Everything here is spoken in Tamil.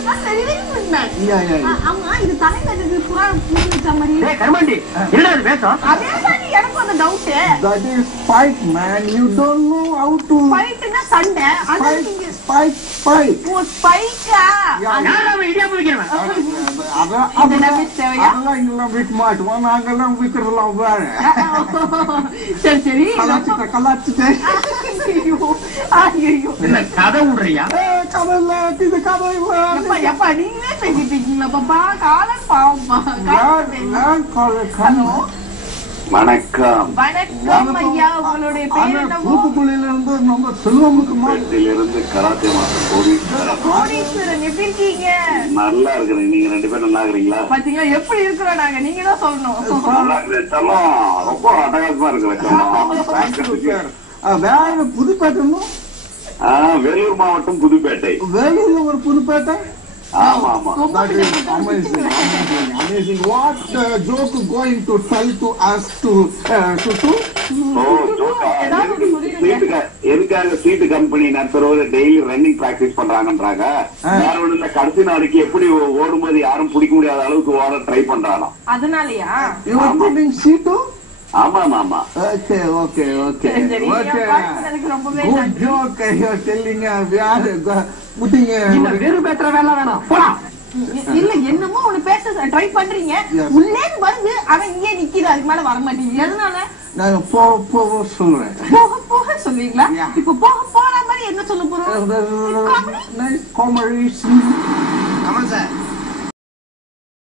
very good man. ஆமா இது தலையில இருக்கு புறா பூசி வச்ச மாதிரி. டேய் கர்மாண்டி என்னடா இது பேசம்? அதேதான் எனக்கு அந்த doubt. That is fight man. You don't know how to fight னா சண்டை. அது நீங்க fight. ஓ ஸ்பைக்கா? யாராவது இடியா போய்க்கிறேன். அதெல்லாம் தேவையா? அதெல்லாம் இங்கெல்லாம் விக்க மாட்டோம். நாங்கெல்லாம் விக்கிறதெல்லாம் வேற. சரி கலாச்சிட்டு ஐயோ என்ன கதை விடுறியா? கதையில இது கதை எப்பா நீங்களே பேசிட்டீங்களா பாப்பா? காலம் பாவம்மா. ஹலோ வணக்கம். வணக்கம் ஐயா. உங்களுடைய பேர் என்ன? தூத்துக்குடியில இருந்து நம்ம செல்வமுக்குமாரிலிருந்து கராத்தே மாஸ்டர் கோடீஸ்வரன். எப்படி இருக்கீங்க? நல்லா இருக்கிறேன். நீங்க 2 பேரும் நல்லா இருக்கிறீங்களா? பாத்தீங்களா எப்படி இருக்கிறோம் நாங்க? நீங்க தான் சொல்லணும். நல்லா இருக்கிறேன். ரொம்ப அட்டகாசமா இருக்கிறேன். வேற புதுப்பேட்டை. வேலூர் மாவட்டம் புதுப்பேட்டை. வேலூர்ல ஒரு புதுப்பேட்டை. ஆமா ஆமா. Amazing. What joke going to tell to us to எதுக்காக சீட்டு கம்பெனி நடத்துறவங்க டெய்லி ரன்னிங் பிராக்டிஸ் பண்றாங்கன்றாங்க. வேற ஒண்ணு இல்ல, கடைசி நாளைக்கு எப்படி ஓடும்போது யாரும் பிடிக்க முடியாத அளவுக்கு ஓட ட்ரை பண்றாங்க. அதனாலயா? சீட்டு? ஆமா ஆமா. Okay. ரொம்பவே good joke you're telling. புட்டிங்க வேறு பேசுற வேலை வேணாம் போடா. இல்ல என்னமோ ஒண்ணு பேச ட்ரை பண்றீங்க. உள்ளே வந்து அவன் இங்கே நிக்கிது. அதுக்கு மேல வர மாட்டீங்க. எதனால? நான் போக சொல்றேன். போக சொல்வீங்களா? இப்ப போற மாதிரி என்ன சொல்ல போறோம்? காமெடி. கமல் சார்